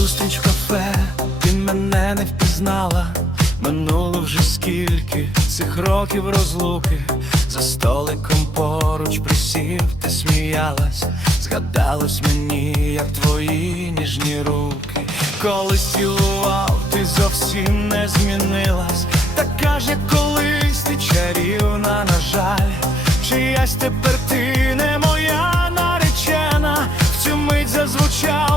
Зустріч в кафе, ти мене не впізнала. Минуло вже скільки цих років розлуки. За столиком поруч присів, ти сміялась, згадалось мені, як твої ніжні руки. Коли цілував, ти зовсім не змінилась. Така ж, як колись ти чарівна, на жаль, чиясь тепер ти не моя наречена. В цю мить зазвучав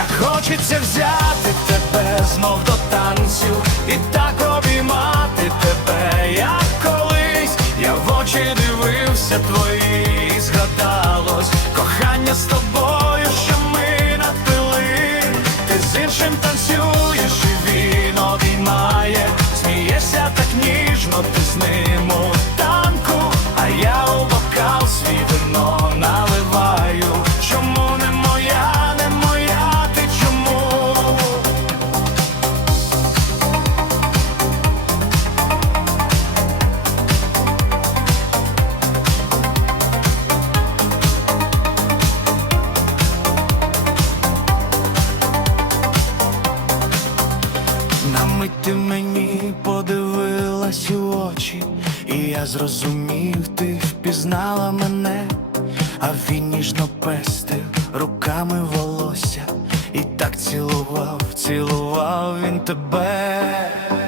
Як хочеться взяти тебе знов до танцю і так обіймати тебе, як колись. Я в очі дивився твої, і згадалось. Кохання з тобою, що ми напили. Ти з іншим танцюєш, і він обіймає, смієшся так ніжно, ти з ним мить ти мені подивилась у очі, і я зрозумів, ти впізнала мене, а він ніжно пестив руками волосся, і так цілував, цілував він тебе.